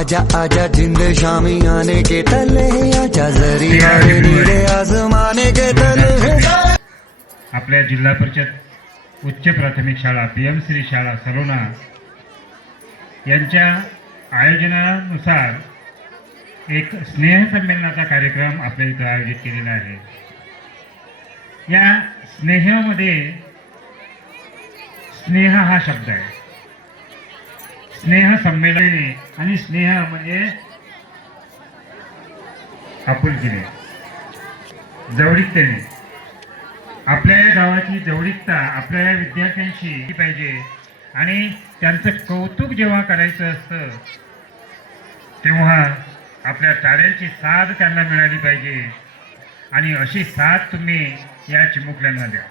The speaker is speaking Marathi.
आजा आजा जिंद शामी आने के तले, आजा जरिया नीले आजमाने के तले। आपल्या जिल्हा परिषद उच्च प्राथमिक शाळा PM श्री शाळा सलोना यांच्या आयोजनानुसार एक स्नेह संमेलनाचा कार्यक्रम आपल्या इथं आयोजित केलेला आहे। या स्नेहामध्ये स्नेह हा शब्द आहे। स्नेह संमेलने आणि स्नेह म्हणजे आपुलकीने, जवळीकतेने। आपल्या गावाची जवळीकता आपल्या विद्यार्थ्यांशी पाहिजे आणि त्यांचं कौतुक जेव्हा करायचं असतं तेव्हा आपल्या टाळ्यांची साथ त्यांना मिळाली पाहिजे आणि अशी साथ तुम्ही या चिमुकल्यांना द्या।